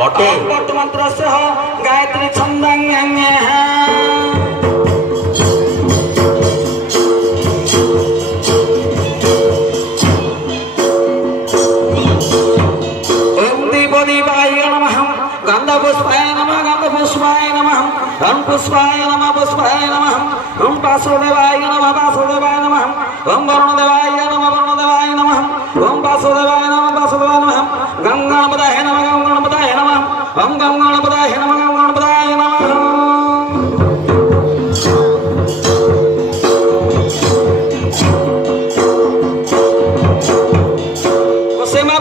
But मंत्र से गायत्री छंदांग पुष्पाय नमः गंध पुष्पाय नमः ओम पुष्पाय नमः ओम वासुदेवाय नमः ओम वरुणदेवाय नमः ओम वासुदेवाय नमः गंगाणपदाय नमः ओम गंगाणपदाय नमः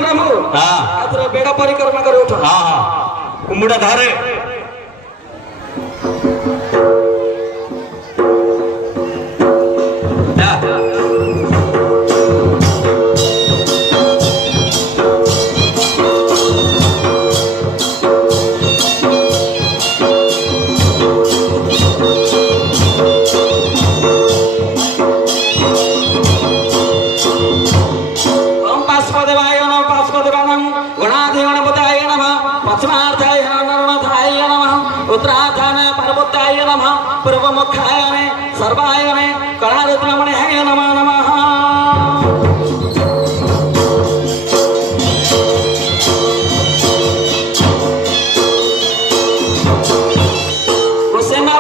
प्रभु बेड़ा परिक्रमा कर उठ कुमुड़ा धारे सर्वाय कलारुद्रमणे नमः नमः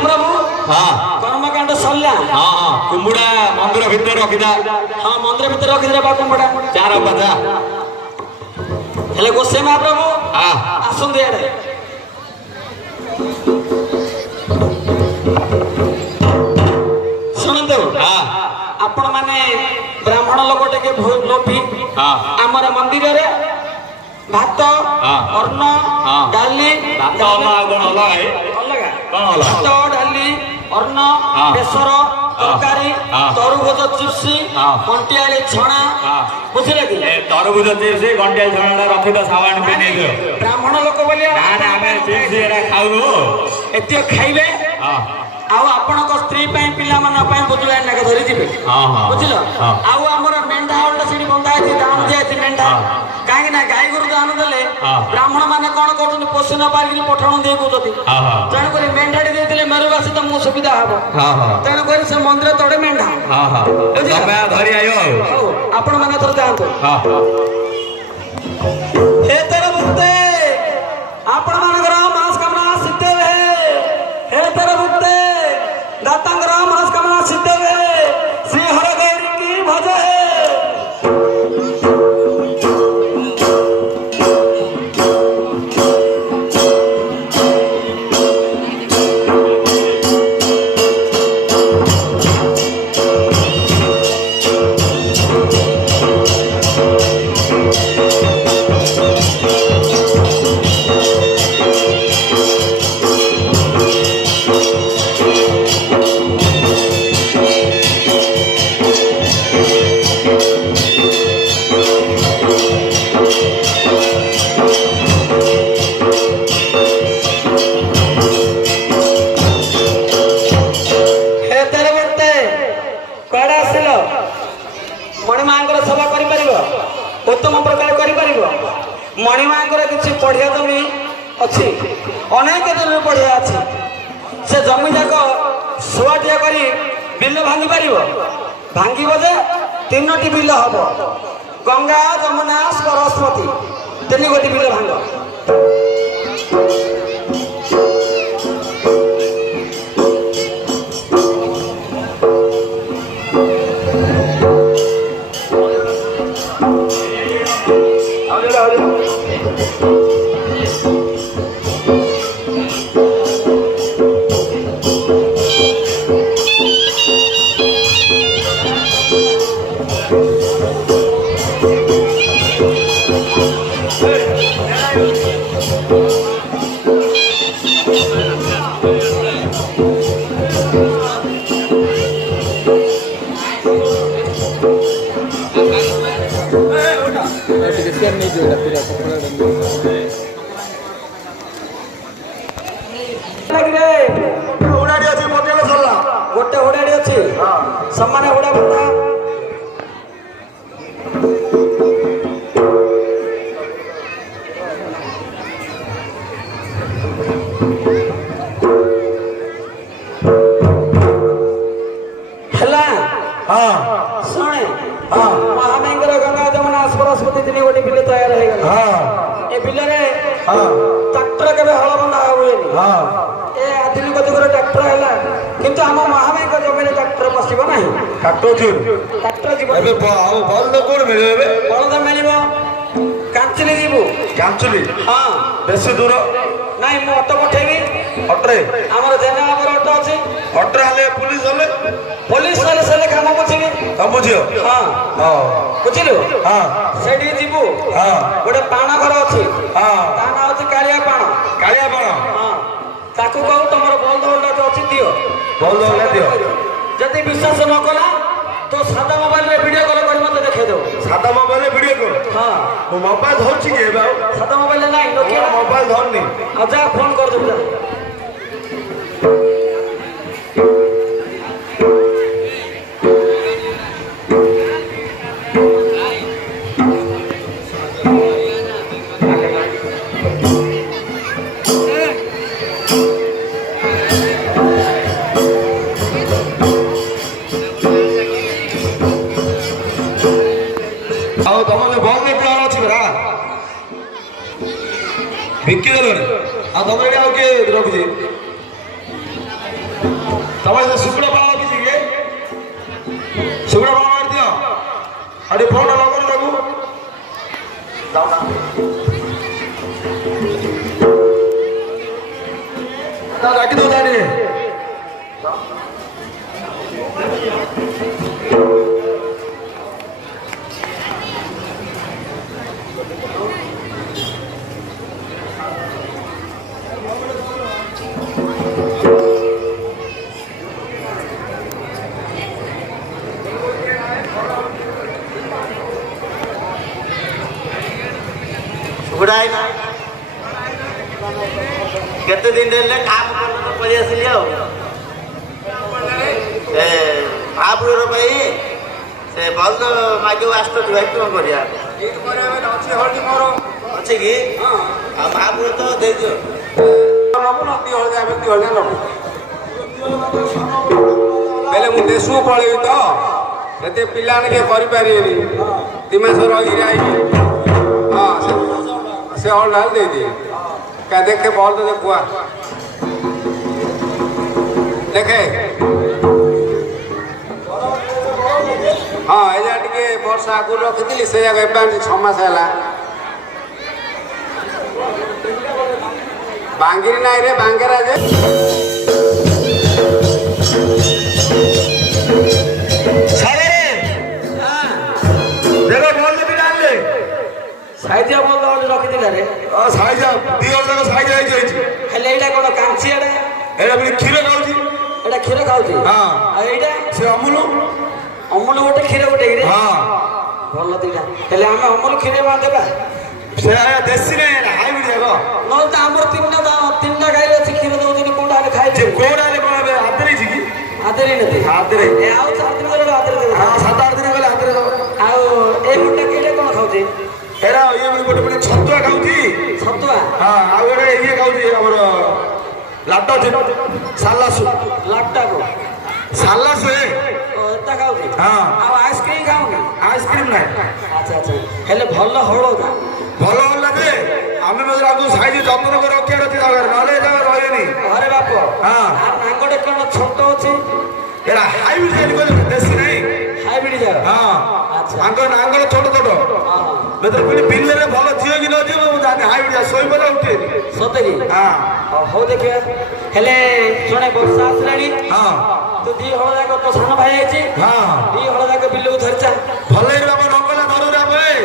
प्रभु कर्मकांड सरला कुमुड़ा मंदिर भितर रखिदा मंदिर भितर रखिदा बा कुमुड़ा चार बजा हेले गोसे महाप्रभु आसुंदे एडे आपण माने ब्राह्मण लोक टे लोभी आमर मंदिर रे भात अन्न डाली भात डाली अन्न बेसर तरकारी तरबुज चिप्स कंटियाली छणा बुझिले कि तरबुज चिप्स कंटियाली छणा रखि त सावान पे नै ब्राह्मण लोक बोलिया ना हमें चिप्स एरा खाऊ एते खाइबे आउ आपण को स्त्री पई पिला मन पई बुझला नाके धरि दिबे बुझिलो आउ हमर मेंढा हल्ला सिडी बंधा है दान दिया है मेंढा काहे ना गाय गुरु दान देले ब्राह्मण माने कोन करथुन पोषण पारी पठण दे कोजती जण करे मेंढा दे देले मेरे वासे त मो सुविधा हबो जण करे से मंदिर तोडे मेंढा तबे धरि आयो आपण माने थर जांतो हे तेरे मुक्ते आपण माने मास कामना सिद्धे हे तेरे मुक्ते दातांगर मनस्कामना सिद्धे श्री हर गौरी की भजे उत्तम प्रकार कर मणिमांकर किसी पढ़िया जमी अच्छी अनेक दिन पढ़िया अच्छी से जमी जाक शुआटिया कर बिल भांगी पार भांग जे 3टी बिल हम गंगा जमुना सरस्वती 3 गोटी बिल भांग गोटे हुड़ाड़ी अच्छी सम्मान हुड़ा बता ହେଲା ହଁ ଶୁଣେ ହଁ ମହାମେଙ୍ଗର ଗଙ୍ଗା ଯମୁନା ସରସ୍ୱତୀ ତିନି ଗୋଟି ବିଲ ତୟାର ହେଇଗଲା। ହଁ ଏ ବିଲରେ ହଁ ଟ୍ରାକ୍ଟର କେବେ ହଳ ବନ୍ଧା ହୁଏନି। ହଁ ଏ ଆଧୁନିକ ଯୁଗରେ ଟ୍ରାକ୍ଟର ହେଲା, କିନ୍ତୁ ଆମ ମହାମେଙ୍କ ଜମିରେ ଟ୍ରାକ୍ଟର ବସିବ ନାହିଁ। କାଟୁଛୁ ଟ୍ରାକ୍ଟର ଯିବ ଏବେ ଆଉ ବଳଦ କୋଉଠି ମିଳିବ ଏବେ? ବଳଦ ମିଳିବ କାଞ୍ଚିଲି ଯିବୁ। ଜାଣିଚୁଲି ହଁ ବେଶୀ ଦୂର ନାଇଁ ମୁଁ ଅଟୋ ପଠେଇବି। ଅଟରେ ଆମର ଜେନାବାବୁର ଅଟୋ ଅଛି। ଅଟରେ ହେଲେ ପୁଲିସ ହେଲେ ପୋଲିସ ହେଲେ ସେଲେ କାମ ବୁଝିବି। ସବୁ ଝିଅ ହଁ ହଁ ବୁଝିଲୁ। ହଁ ସେଇଠିକି ଯିବୁ। ହଁ ଗୋଟେ ପାଣ ଘର ଅଛି, ହଁ ତା ନାଁ ଅଛି କାଳିଆ ପାଣ। କାଳିଆ ପାଣ ହଁ ତାକୁ କହୁ ତମର ବଳଦ ଗୁଣ୍ଡା ଅଛି ଦିଅ। ବଳଦ ଗୁଣ୍ଡା ଦିଅ। ଯଦି ବିଶ୍ୱାସ ନ କଲା ତ ସାଦା ମୋବାଇଲରେ ଭିଡିଓ କଲ୍ କରି ମତେ ଦେଖେଇଦେବ। ସାଦା ମୋବାଇଲରେ ଭିଡିଓ କଲ? ହଁ ମୁଁ ମୋବାଇଲ ଧରୁଛି କି ଏବେ? ଆଉ ସାଦା ମୋବାଇଲରେ ନାହିଁ ନୋକିଆ ମୋବାଇଲ ଧରୁନି। ଆଉ ଯା ଫୋନ କରିଦେବୁ ଯା। ଆଉ ତମର ବଳଦ ପ୍ଲାନ୍ ଅଛି ପରା ବିକି ଦେଲଣି? ଆଉ ତମେ ଏଠି ଆଉ କିଏ ରଖୁଛି? ତମେ ଶୁକୁଡ଼ା ପାଳ ରଖିଛି କିଏ? ଶୁକୁଡ଼ା ପାଳ ମାରି ଦିଅ। ଆଉ ଟିକେ ଫୋନ୍ ଲଗାଉନି ତାକୁ। ଡାକିଦେବୁ ତା ଟିକେ। କେତେ ଦିନ ହେଲେ କାମ କରି ଆସିଲି ଆଉ ସେ ମହାପୁର ପାଇଁ ସେ ବଳଦ ମାଗିବାକୁ ଆସୁଛନ୍ତି ଭାଇ କ'ଣ କରିବା ଅଛି କି? ଆଉ ମହାପୁର ତ ଦେଇଦିଅ ବେଲେ ମୁଁ ଦେଶକୁ ପଳେଇବି ତ ସେତେ ପିଲାମାନେ କିଏ କରିପାରିବେନି। 2 ମାସ ରହିକି ଆଇବି। ହଁ ସେ ହଳ ଦେଇଦିଏ। क्या देखे बॉल तो देख हुआ देखे हाँ एजा टिके वर्षा आगु रखी से जगह एवं 6 मास है बांगिरी नाई रे बांगेरा जे ସାଇଜିଆ ବଳଦ ରଖିଥିଲା ରେ। ସାଇଜା ଦି ଜଣ ଯାକ ସାଇଜା ହେଇଯାଇଛି। ହେଲେ ଏଇଟା କ'ଣ କାଞ୍ଚି ଏଟା? ଏଇଟା ବି କ୍ଷୀର ଖାଉଛି। ଏଇଟା କ୍ଷୀର ଖାଉଛି। ହଁ ଆଉ ଏଇଟା ସେ ଅମୁଲ ଗୋଟେ କ୍ଷୀର ଗୋଟେ କିରେ। ହଁ ଭଲ ଦିଟା। ହେଲେ ଆମେ ଅମୁଲ କ୍ଷୀର ମା ଦେବା। ସେ ଦେଶୀ ନାହିଁ ହାଇବ୍ରିଡ୍ ହେବ। ନହେଲେ ତ ଆମର ତିନିଟା ଗାଈ ଅଛି କ୍ଷୀର ଦଉଛନ୍ତି କୋଉଟା ଆମେ ଖାଇଛୁ। କୋଉଟା କ'ଣ ଏବେ ଆଦରେଇଛି କି? ଆଦରି ନନ୍ତି। ଆଦରେ ଆଉ 7 ଦିନ ଗଲେ ଆଦରି ଦେବେ। 7-8 ଦିନ ଗଲେ ଆଦରେ ଦେବ। ଆଉ ଏଇ ଗୋଟେ କେଇଟା କ'ଣ ଖାଉଛି? ଏରା ଇଏ ଗୋଟେ ଗୋଟେ ଛତୁଆ ଖାଉଛି। ଛତୁଆ? ହଁ ଆଉ ଗୋଟେ ଇଏ ଖାଉଛି ଆମର ଲାଟ ସାଲାସୁ ଲାଟଟାକୁ ସାଲାସୁ ଏଟା ଖାଉଛି। ହଁ ଆଉ ଆଇସ୍କ୍ରିମ୍ ଖାଉନି? ଆଇସ୍କ୍ରିମ୍ ନାହିଁ। ଆଚ୍ଛା ଆଚ୍ଛା ହେଲେ ଭଲ ହଳଦା ଭଲ ହେଲା ଯେ ଆମେ ମଧ୍ୟ ଆଗକୁ ସାଇଜ ଯତ୍ନ କରି ରଖିବାର ଅଛି ଦରକାର ନହେଲେ ଏ ଜାଗା ରହିବେନି। ଘରେ ବାପ ହଁ ନାଙ୍ଗଟେ କ'ଣ ଛୋଟ ଅଛି? ଏରା ହାଇବ୍ରିଡ୍ କହିଲେ ଦେଶୀ ନାହିଁ ହାଇବ୍ରିଡ୍ ଯାକ। ହଁ ଆଚ୍ଛା ନାଙ୍ଗର ଛୋଟ ଛୋଟ ବିଲରେ ଭଲ ଝିଅ କି ନ ଝିଅ ମୁଁ ଜାଣି ହାଇବ୍ରିଡ୍ ଶୋଇପଡ଼ିଲା ଉଠେନି ସତେ କି? ହଁ ହଉ ଦେଖିବା। ହେଲେ ଶୁଣେ ବର୍ଷା ଆସିଲାଣି। ହଁ ତୁ 2 ହଳ ଯାକ ତୋ ସାନ ଭାଇ ହେଇଛି। ହଁ 2 ହଳ ଯାକ ବିଲକୁ ଧରିଚା। ଭଲ ହେଇଗଲା ଆମ ନଗଲା ଧରୁରା ଭାଇ।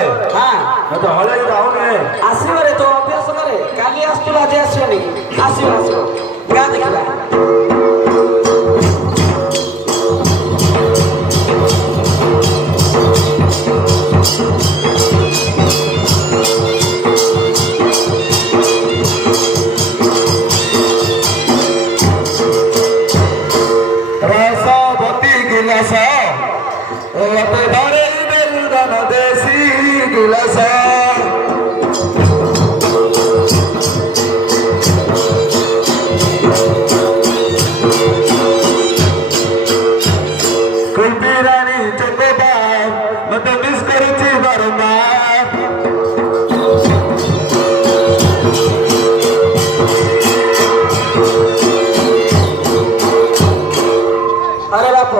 ହଳେ ହଁ ତ ହଳେ ଗୀତ ଆଉନି ଆସିବରେ ତୋ ଅଭ୍ୟାସ କରେ କାଲି ଆସୁଥିଲୁ ଆଜି ଆସିବନି ଆସିବ ଆସିବ ଗାଁ ଦେଖିବା ରସବତୀ ଗିଲାସ ଲତେ ଧରେ ବେଲୁଦନ ଦେଶୀ ଗିଲାସ କୁଲପି ରାଣୀ ଚକୋବାର ମତେ ମିସ୍ କରୁଛି ବାରମ୍ବାର अरे बाप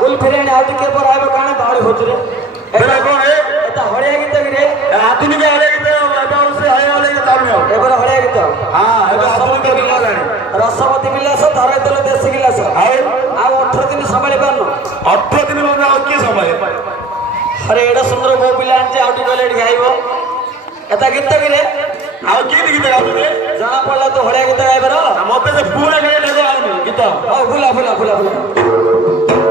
कुल फिराणी आउ टिके पर आइबो काने बावळी होचरे ଏଟା କଣ ଏ एता हळिया गीत गिरे ଆଧୁନିକ ହଳେ ଗୀତ ଏବେ ସେ ହଳେ ହଳେ ଗୀତ ଚାଲୁନି ଆଉ एबर हळिया गीत ହଁ ଏବେ ଆଧୁନିକ ଗୀତ ହେଲାଣି रसवती विलास धरे देलो देसी गिलास ଆଉ आ 18 दिन संभाळी पारनो 18 ଦିନ ମଧ୍ୟରେ ଆଉ କିଏ ସମୟ अरे एडा सुंदर गो पिला आंचे आउटी गले एडी गाइबो एता गीत गिरे ଆଉ କିଏ ଗୀତ ଗାଉଥିଲେ जना पडला तो हळिया गीत गाइबर ମତେ ସେ ପୁରା ଗାଈ ଲେଗ ଆଉନି ଗୀତ ओ फुला फुला फुला फुला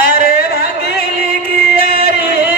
अरे भांगिली की अरे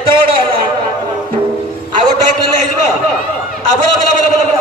କେତେ ବଡ ହେଲା ଆଉ ଗୋଟେ ହୋଟେଲ ହେଇଯିବ ଆଉ ବୋଲ ବୋଲ ବୋଲ ବୋଲ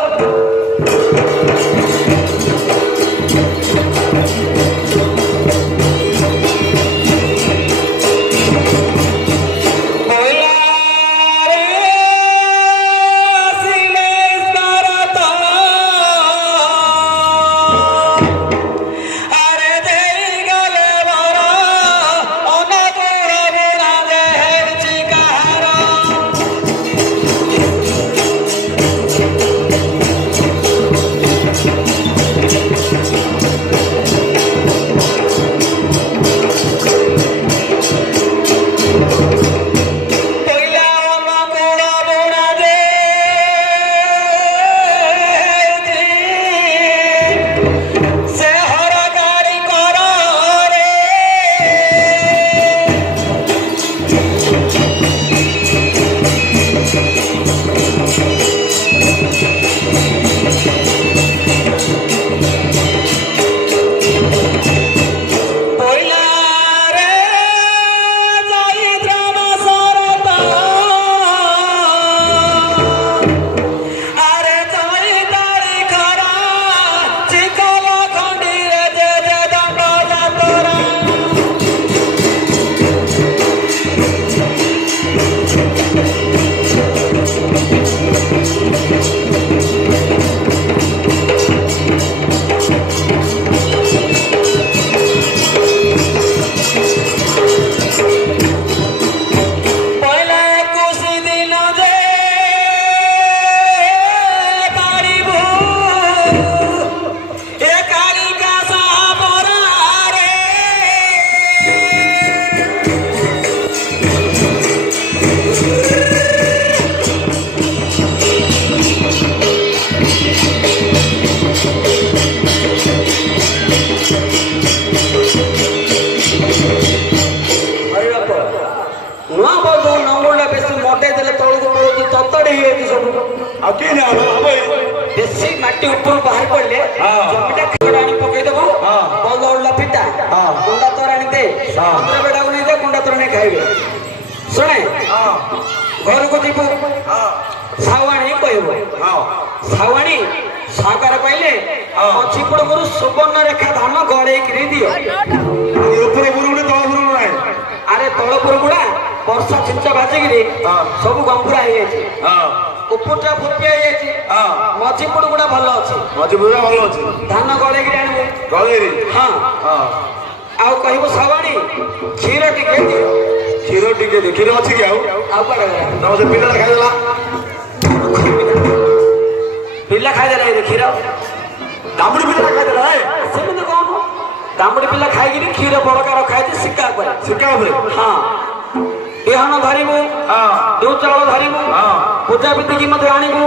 देशी माटी ऊपर बाहर पड़ले जमीटा खड़ा आनी पकई देबो बल दौड़ला पिटा गुंडा तोर आनी दे हमरा बेडा को नहीं दे गुंडा तोर नहीं खाइबे सुने घर को जीपो सावाणी कहबो सावाणी सागर पाइले पछिपड़ गुरु सुवर्ण रेखा धान गड़े किरी दियो ऊपर बुरुडे तळ बुरुड नाही अरे तळ बुरुडा वर्षा छिंचा भाजी गिरी सब गंपुरा हे अछि उपरटा फुपिया हे अछि मझिपड़ गुडा भलो अछि मजबूरा भलो अछि धान गड़े किरी आनबो गळेरी हां आउ कहबो सावाणी क्षीर टिके दियो क्षीर टिके दे क्षीर अछि कि आउ पड़े तम से पिल्ला खाइ देला पिल्ला खाइ देला रे क्षीर दामुडी पिल्ला खाइ देला ए सेमते कोन दामुडी पिल्ला खाइ गिरी क्षीर बड़का रखा अछि सिक्का पर सिक्का पर हां बिहान धरिबु दो चावल धरिबु पूजा विधि की मते आनिबु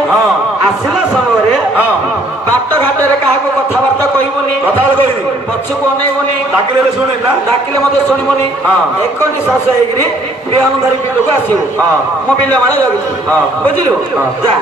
आसिला समय रे बाट घाट रे काहा को कथा वार्ता कहिबोनी कथा कहिबी पछ को नेबोनी डाकिले सुने ना डाकिले मते सुनिबोनी एक निश्वास हेगिरी बिहान धरि बिलो को आसीबु मो बिलो माने लगि बुझिलु जा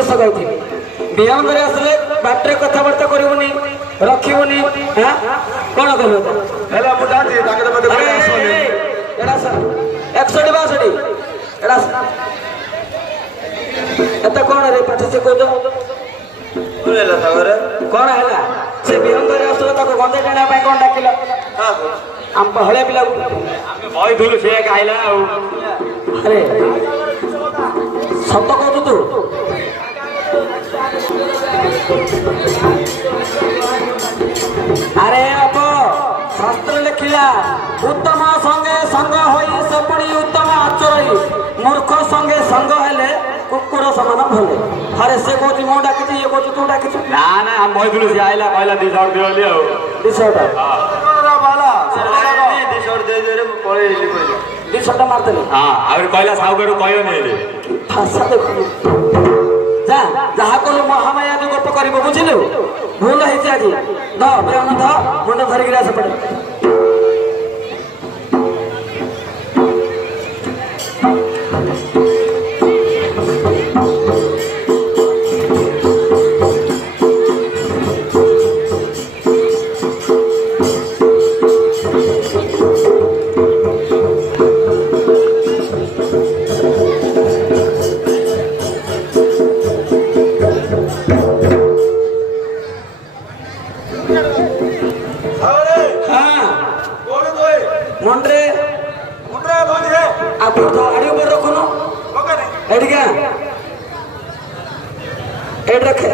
କିସ କହିଥିଲି ବିହାନ କରି ଆସିଲେ ବାଟରେ କଥାବାର୍ତ୍ତା କରିବୁନି ରଖିବୁନି ହଁ କଣ କହିବ ହେଲା ମୁଁ ଜାଣିଛି ତାଙ୍କେ ତ ମତେ କହିଲେ ଆସିବନି ଏଟା ସାର୍ 162 ଏଟା ଏତେ କଣ ରେ ପାଠ ସେ କହୁଛ କଣ ହେଲା ସେ ବିହନ ଧରି ଆସୁଥିଲା ତାକୁ ଗଞ୍ଜେଇ ଟାଣିବା ପାଇଁ କଣ ଡାକିଲ ଆମ ହଳିଆ ପିଲାକୁ ଆମେ କହିଥିଲୁ ସେ ଖାଇଲା ଆଉ ଆରେ ସତ କହୁଛୁ ତୁ আরে অপ শাস্ত্র লেখিলা উত্তম সঙ্গে সঙ্গ হই সেপড়ি উত্তম আচরই মূর্খ সঙ্গে সঙ্গ হেলে কুকুর সমান ভলে আরে সে কହୁଛି ମୁଁ ଡାକିଛି ଇଏ କହୁଛି ତୁ ଡାକିଛୁ ନା ନା ଆମେ କହିଥିଲୁ ସେ ଆଇଲା କହିଲା 200 ଦିଅ ବୋଲି ଆଉ 200ଟା ବାଲା 200 ଦେଇଦେରେ ମୁଁ ପଳେଇଲି କହିଲା 200ଟା ମାରିଦେଲି ହଁ ଆହୁରି କହିଲା ସାହୁକାରୁ କହିବନି ହେଲେ ଭାଷା ଦେଖୁନୁ ଯା ଯାହା କଲୁ ମହାମାୟା ଯୋଉ ଗପ କରିବ ବୁଝିଲୁ ଭୁଲ ହେଇଛି ଆଜି ଧ ବେଅନ ଧ ମୁଣ୍ଡ ଧରିକିରି ଆସ ପଡେ मुंड्रे मुंड्रे बोलिए आप तो आड़ी ऊपर रखो ना ओके नहीं एड क्या एड रखे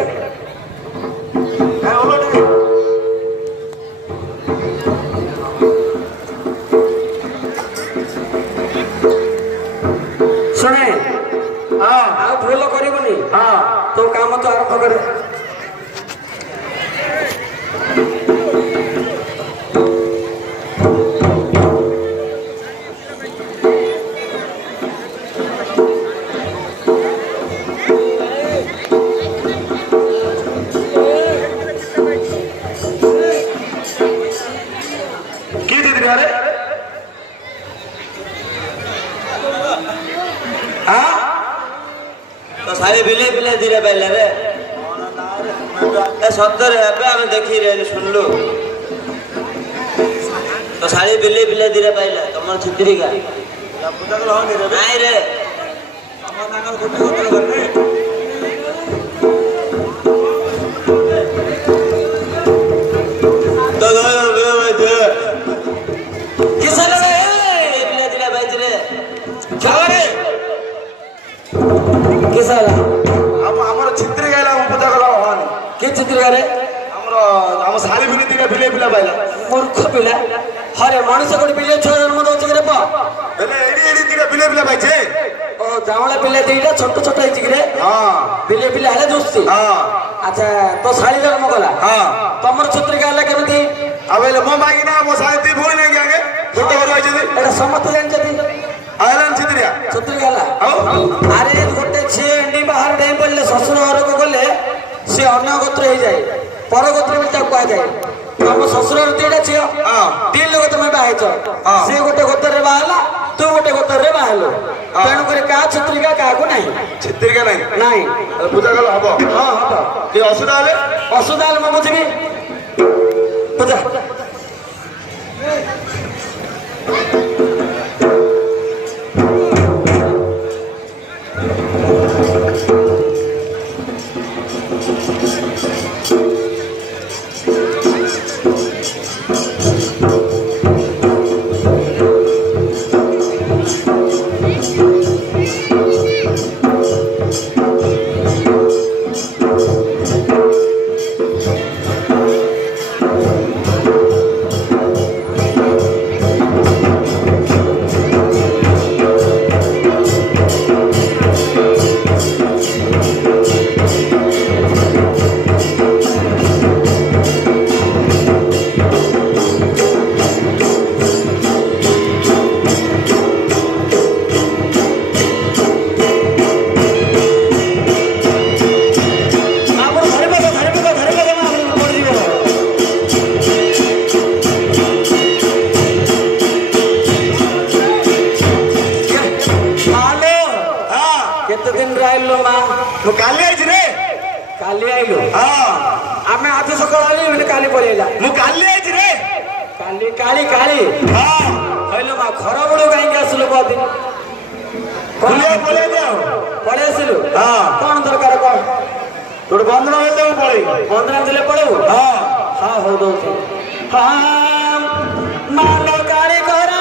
है उलट गई सुने हां आप भूल करिबनी हां तो काम तो आरंभ करे की दीदी रे हां तो सारे बिले बिले धीरे पहले रे ए सत्तर है पे हमें देखी रे सुन लो तो सारे बिले बिले धीरे पहले तुम छित्री का पूजा कर हो नहीं रे नहीं रे हम ना कर गोटे गोटे करने तो दो किस लगे बिले धीरे बैठ रे चलो रे किसाला हम हमर चित्री गाइला हम पूजा कर हो नहीं के चित्र करे हमर हम साली बिले दिने बिले बिले पाइला मूर्ख पिला हरे मनुष्य कोडी पिले छो जन्म दउछ रे पा बेले एडी एडी दिने बिले बिले पाइछे ओ जावला पिले देइला छोट छोट ହେଇଛି कि रे हां पिले पिले हेले दोस्ती हां अच्छा तो साली जन्म कला हां तमर छत्रिका हेले केमती अबेले मो मागिना मो साली ती भूल नहीं आगे गोटे घर आइछे एटा समस्त जानछती आयरन चित्रिया छत्रिका हला आओ अरे गोटे छे एंडी बाहर डे पड़ले ससुर घर को गले से अन्य गोत्र हो जाए पर गोत्र में ताको आ जाए हम ससुर तीटा छे हां तीन लोग तुम बाहेच हाँ। से गोटे गोत्र रे बाहला तू गोटे गोत्र रे बाहलो तेणु करे का छत्रिका का को नहीं चित्रिका नहीं नहीं पूजा कर हबो हां हां कि असुदा ले असुदाल म बुझबी पूजा କେତେ ଦିନରେ ଆଇଲୁ ମା? ମୁଁ କାଲି ଆଇଛି ରେ। କାଲି ଆଇଲୁ? ହଁ ଆମେ ଆଜି ସକାଳ ଆଇଲୁ କାଲି ପଳେଇଲା। ମୁଁ କାଲି ଆଇଛି ରେ। କାଲି କାଳି କାଳି ହଁ କହିଲୁ ମା ଖରା ବେଳୁ କାହିଁକି ଆସିଲୁ କଦିନ? ପଳେଇ ଯାଅ। ପଳେଇ ଆସିଲୁ? ହଁ କଣ ଦରକାର କଣ? ତୋର ବନ୍ଧନ ହେଲେ ମୁଁ ପଳେଇବି। ବନ୍ଦନା ଥିଲେ ପଳେଇବୁ? ହଁ ହଁ ହଉ ଦଉଛି। ହଁ ମାନ କାଳି କର